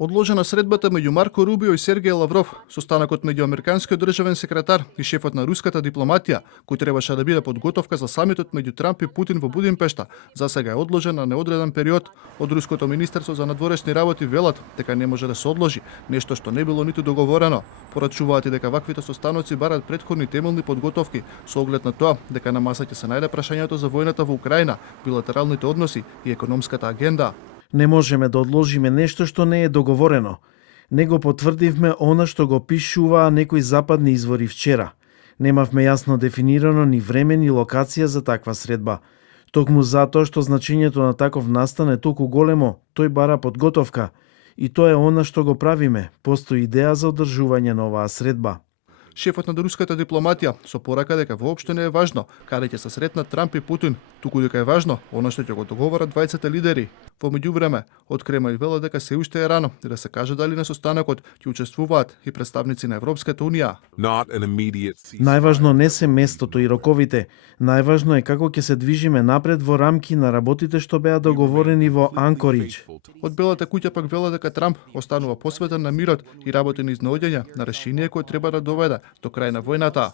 Одложена средбата меѓу Марко Рубио и Сергеј Лавров, состанокот меѓу американскиот државен секретар и шефот на руската дипломатија, кој требаше да биде подготовка за самитот меѓу Трамп и Путин во Будимпешта, засега е одложен на неодреден период. Од руското министерство за надворешни работи велат дека не може да се одложи, нешто што не било ниту договорено. Порачуваат и дека ваквите состаноци бараат претходни темелни подготовки со оглед на тоа дека на маса ќе се најде прашањето за војната во Украина, билатералните односи и економската агенда. Не можеме да одложиме нешто што не е договорено. Не го потврдивме она што го пишуваа некои западни извори вчера. Немавме јасно дефинирано ни време ни локација за таква средба. Токму затоа што значењето на таков настан е толку големо, тој бара подготовка. И тоа е она што го правиме. Постои идеја за одржување на оваа средба. Шефот на руската дипломатија со порака дека воопшто не е важно каде ќе се сретнат Трамп и Путин, туку дека е важно она што ќе го договорат двајцата лидери. Во меѓувреме, од Кремљ велат дека се уште е рано да се каже дали на состанокот ќе учествуваат и представници на Европската унија. Најважно не се местото и роковите, најважно е како ќе се движиме напред во рамки на работите што беа договорени во Анкоридж. Од Белата куќа пак велат дека Трамп останува посветен на мирот и работи на изнаоѓање на решение кое треба да доведе до крај на војната.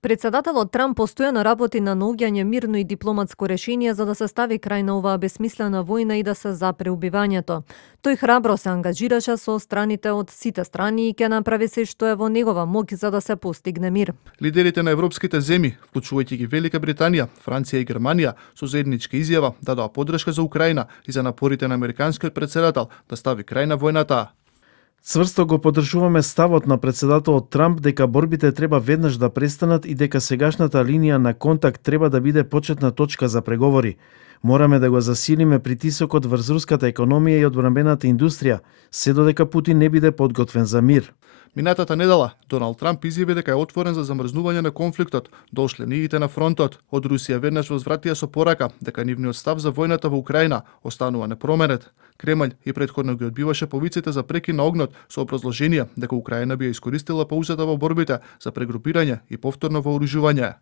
Председателот Трамп постојано работи на наоѓање мирно и дипломатско решение за да се стави крај на оваа бесмислена војна и да се запре убивањето. Тој храбро се ангажираше со страните од сите страни и ќе направи се што е во негова моќ за да се постигне мир. Лидерите на европските земји, вклучувајќи ги Велика Британија, Франција и Германија, со заедничка изјава дадоа поддршка за Украина и за напорите на американскиот председател да стави крај на војната. Цврсто го поддржуваме ставот на председателот Трамп дека борбите треба веднаш да престанат и дека сегашната линија на контакт треба да биде почетна точка за преговори. Мораме да го засилиме притисокот врз руската економија и одбранбената индустрија, се додека Путин не биде подготвен за мир. Минатата недела, Доналд Трамп изјави дека е отворен за замрзнување на конфликтот, дошли линиите на фронтот. Од Русија веднаш возвратија со порака дека нивниот став за војната во Украина останува непроменет. Кремљ и претходно ги одбиваше повиците за прекин на огнот со образложение дека Украина би ја искористила паузата во борбите за прегрупирање и повторно вооружување.